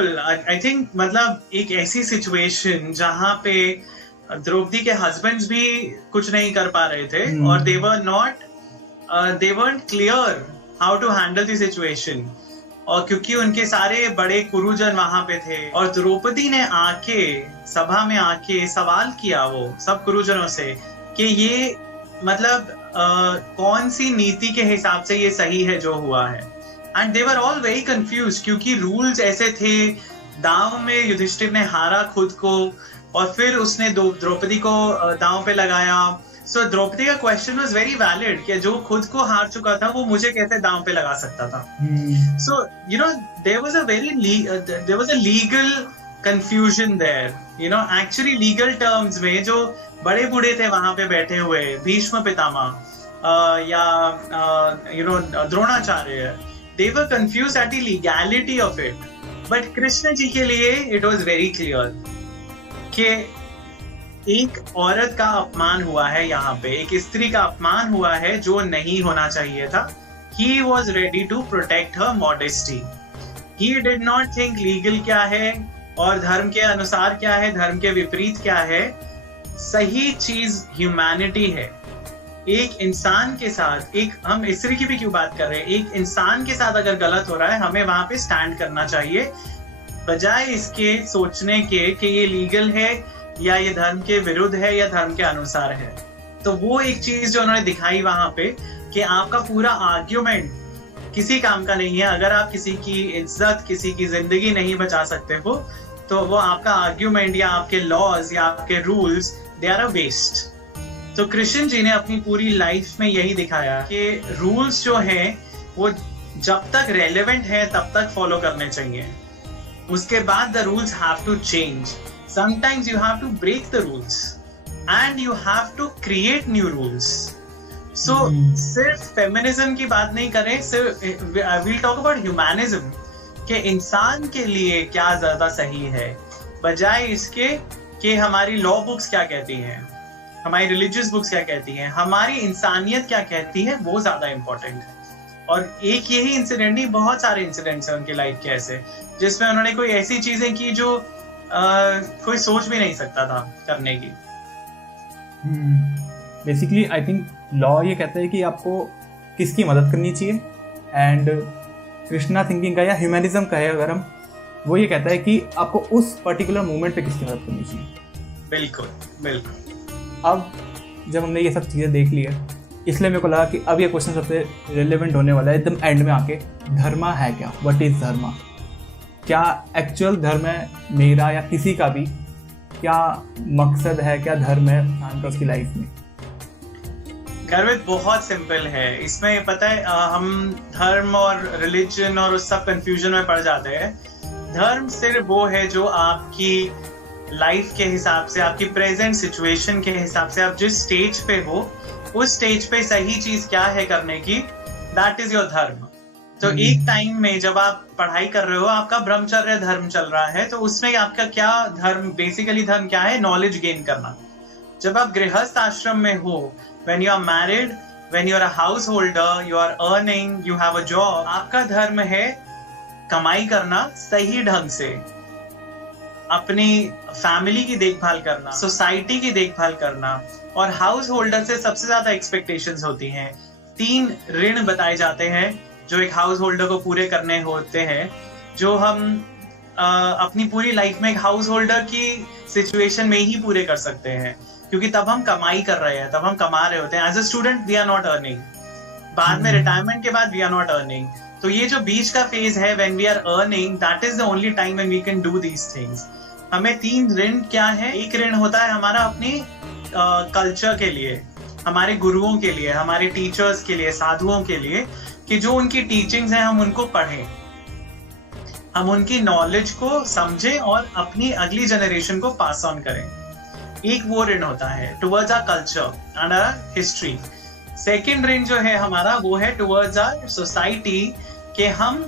बिल्कुल। I think मतलब एक ऐसी सिचुएशन जहाँ पे द्रौपदी के हस्बैंड्स भी कुछ नहीं कर पा रहे थे और they weren't clear how to handle the situation, और क्योंकि उनके सारे बड़े गुरुजन वहां पे थे और द्रौपदी ने आके सभा में आके सवाल किया वो सब गुरुजनों से कि ये मतलब कौन सी नीति के हिसाब से ये सही है जो हुआ है। And they were all very confuse क्योंकि रूल्स ऐसे थे। दांव में युधिष्ठिर ने हारा खुद को और फिर उसने द्रौपदी को दांव पे लगाया। सो द्रौपदी का क्वेश्चन वाज वेरी वैलिड कि जो खुद को हार चुका था वो मुझे कैसे दांव पे लगा सकता था। So you know there was a legal confusion there, you know, actually legal terms में जो बड़े बूढ़े थे वहां पे बैठे हुए, भीष्म पितामह या you know Dronacharya, they were confused at the legality of it, but Krishna ji के लिए it was very clear कि एक औरत का अपमान हुआ है, यहाँ पे एक स्त्री का अपमान हुआ है जो नहीं होना चाहिए था। He was ready to protect her modesty. He did not think legal क्या है और धर्म के अनुसार क्या है, धर्म के विपरीत क्या है। सही चीज ह्यूमैनिटी है। एक इंसान के साथ, एक हम स्त्री की भी क्यों बात कर रहे हैं, एक इंसान के साथ अगर गलत हो रहा है हमें वहां पे स्टैंड करना चाहिए, बजाय इसके सोचने के कि ये लीगल है या ये धर्म के विरुद्ध है या धर्म के अनुसार है। तो वो एक चीज जो उन्होंने दिखाई वहां पे कि आपका पूरा आर्ग्यूमेंट किसी काम का नहीं है। अगर आप किसी की इज्जत, किसी की जिंदगी नहीं बचा सकते हो तो वो आपका आर्ग्यूमेंट या आपके लॉज या आपके rules they are a waste. तो कृष्ण जी ने अपनी पूरी लाइफ में यही दिखाया कि रूल्स जो हैं वो जब तक रेलेवेंट है तब तक फॉलो करने चाहिए। उसके बाद the rules have to change. Sometimes you have to break the rules and you have to create new rules. So सिर्फ फेमिनिज्म की बात नहीं करें, सिर्फ वील टॉक अबाउट ह्यूमैनिज्म कि इंसान के लिए क्या ज्यादा सही है, बजाय इसके कि हमारी लॉ बुक्स क्या कहती हैं, हमारी रिलीजियस बुक्स क्या कहती हैं, हमारी इंसानियत क्या कहती है, वो ज्यादा इंपॉर्टेंट है। और एक यही इंसिडेंट नहीं, बहुत सारे इंसिडेंट्स हैं उनकी लाइफ के ऐसे जिसमें उन्होंने कोई ऐसी चीजें की जो कोई सोच भी नहीं सकता था करने की। बेसिकली आई थिंक लॉ ये कहता है कि आपको किसकी मदद करनी चाहिए, एंड कृष्णा थिंकिंग का या ह्यूमैनिज्म का है अगर हम, वो ये कहता है कि आपको उस पर्टिकुलर मोमेंट पे किसकी मदद करनी चाहिए। बिल्कुल बिल्कुल। अब जब हमने ये सब चीज़ें देख ली है, इसलिए मेरे को लगा कि अब ये क्वेश्चन सबसे रिलेवेंट होने वाला है एकदम एंड में आके, धर्मा है क्या, व्हाट इज धर्मा? क्या एक्चुअल धर्म है मेरा या किसी का भी? क्या मकसद है, क्या धर्म है इंसान का उसकी लाइफ में? गर्वित बहुत सिंपल है। इसमें पता है हम धर्म और रिलीजन और उस सब कंफ्यूजन में पड़ जाते हैं। धर्म सिर्फ वो है जो आपकी लाइफ के हिसाब से, आपकी प्रेजेंट सिचुएशन के हिसाब से, आप जिस स्टेज पे हो उस स्टेज पे सही चीज क्या है करने की, दैट इज योर धर्म। तो एक टाइम में जब आप पढ़ाई कर रहे हो, आपका ब्रह्मचर्य धर्म चल रहा है, तो उसमें आपका क्या धर्म, बेसिकली धर्म क्या है, नॉलेज गेन करना। जब आप गृहस्थ आश्रम में हो, when you are married, when you are a householder, you are earning, you have a job, आपका धर्म है कमाई करना सही ढंग से, अपनी फैमिली की देखभाल करना, सोसाइटी की देखभाल करना। और हाउस होल्डर से सबसे ज्यादा एक्सपेक्टेशंस होती हैं। 3 ऋण बताए जाते हैं जो एक हाउस होल्डर को पूरे करने होते हैं, जो हम अपनी पूरी लाइफ में एक हाउस होल्डर की सिचुएशन में ही पूरे कर सकते हैं, क्योंकि तब हम कमाई कर रहे हैं, तब हम कमा रहे होते हैं। As a student we are not earning, बाद में रिटायरमेंट के बाद वी आर नॉट अर्निंग। तो ये जो बीच का फेज है, when we are earning, that is the only time when we can do these things. हमें 3 ऋण क्या है? एक ऋण होता है हमारा अपनी कल्चर के लिए, हमारे गुरुओं के लिए, हमारे टीचर्स के लिए, साधुओं के लिए, कि जो उनकी टीचिंग्स हैं हम उनको पढ़ें, हम उनकी नॉलेज को समझें और अपनी अगली जनरेशन को पास ऑन करें। एक वो ऋण होता है towards our culture and our history. Second ऋण जो है हमारा, वो है टुवर्ड्स आवर सोसाइटी, कि हम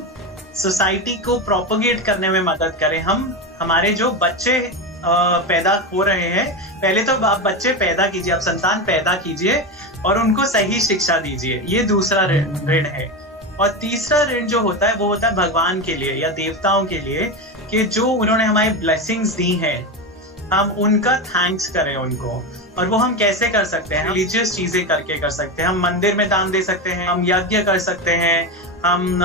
सोसाइटी को प्रोपोगेट करने में मदद करें। हम हमारे जो बच्चे पैदा हो रहे हैं, पहले तो आप बच्चे पैदा कीजिए, आप संतान पैदा कीजिए और उनको सही शिक्षा दीजिए। ये दूसरा ऋण है। और तीसरा ऋण जो होता है वो होता है भगवान के लिए या देवताओं के लिए, कि जो उन्होंने हमारी ब्लेसिंग्स दी हैं हम उनका थैंक्स करें उनको। और वो हम कैसे कर सकते हैं? रिलीजियस चीजें करके कर सकते हैं। हम मंदिर में दान दे सकते हैं, हम यज्ञ कर सकते हैं, हम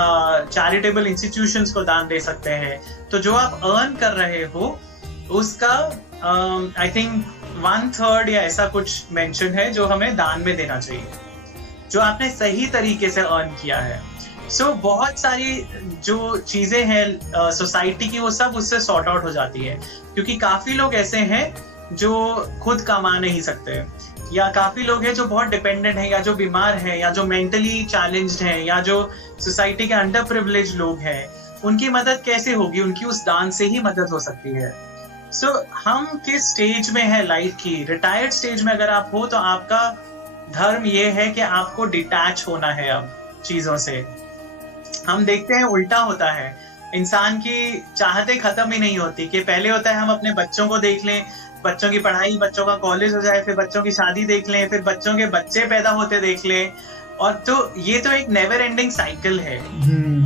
चैरिटेबल इंस्टीट्यूशंस को दान दे सकते हैं। तो जो आप अर्न कर रहे हो उसका आई थिंक 1/3 या ऐसा कुछ मेंशन है जो हमें दान में देना चाहिए, जो आपने सही तरीके से अर्न किया है। सो बहुत सारी जो चीजें हैं सोसाइटी की वो सब उससे सॉर्ट आउट हो जाती है, क्योंकि काफी लोग ऐसे हैं जो खुद कमा नहीं सकते, या काफी लोग हैं जो बहुत डिपेंडेंट हैं, या जो बीमार हैं, या जो मेंटली चैलेंज्ड हैं, या जो सोसाइटी के अंडर प्रिविलेज लोग हैं। उनकी मदद कैसे होगी? उनकी उस दान से ही मदद हो सकती है। सो हम किस स्टेज में है लाइफ की? रिटायर्ड स्टेज में अगर आप हो तो आपका धर्म ये है कि आपको डिटैच होना है अब चीजों से। हम देखते हैं उल्टा होता है, इंसान की चाहते खत्म ही नहीं होती, कि पहले होता है हम अपने बच्चों को देख लें, बच्चों की पढ़ाई, बच्चों का कॉलेज हो जाए, फिर बच्चों की शादी देख लें, फिर बच्चों के बच्चे पैदा होते देख लें, और तो ये तो एक नेवर एंडिंग साइकिल है।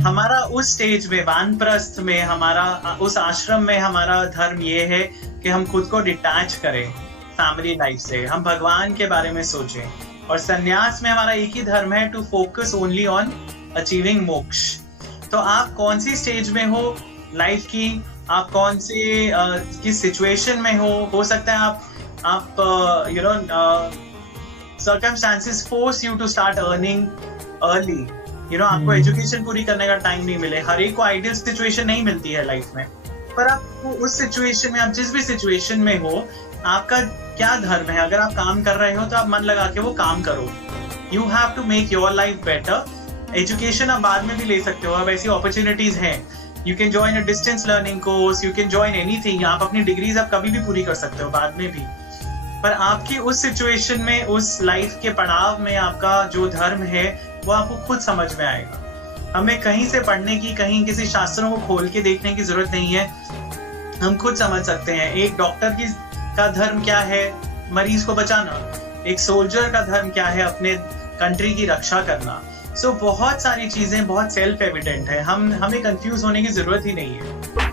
हमारा उस स्टेज में, वानप्रस्थ में, हमारा उस आश्रम में हमारा धर्म ये है कि हम खुद को डिटैच करें फैमिली लाइफ से, हम भगवान के बारे में सोचें। और संन्यास में हमारा एक ही धर्म है, to focus only on achieving moksha. तो आप कौन सी स्टेज में हो लाइफ की, आप कौन से किस सिचुएशन में हो सकता है आप you know circumstances force you to start earning early, you know, आपको एजुकेशन पूरी करने का टाइम नहीं मिले, हर एक को आइडियल सिचुएशन नहीं मिलती है लाइफ में, पर आपको उस सिचुएशन में, आप जिस भी सिचुएशन में हो, आपका क्या धर्म है? अगर आप काम कर रहे हो तो आप मन लगा के वो काम करो। You have to make your life better. Education आप बाद में भी ले सकते हो, अब ऐसी अपॉर्चुनिटीज हैं। You can join a distance learning course, you can join anything. आप अपनी डिग्रीज आप कभी भी पूरी कर सकते हो बाद में भी, पर आपकी उस सिचुएशन में, उस लाइफ के पड़ाव में आपका जो धर्म है वो आपको खुद समझ में आएगा। हमें कहीं से पढ़ने की, कहीं किसी शास्त्रों को खोल के देखने की जरूरत नहीं है, हम खुद समझ सकते हैं। एक डॉक्टर का धर्म क्या है? मरीज को बचाना। एक सोल्जर का धर्म क्या है? अपने कंट्री की रक्षा करना। सो बहुत सारी चीजें बहुत सेल्फ एविडेंट है, हमें कंफ्यूज होने की जरूरत ही नहीं है।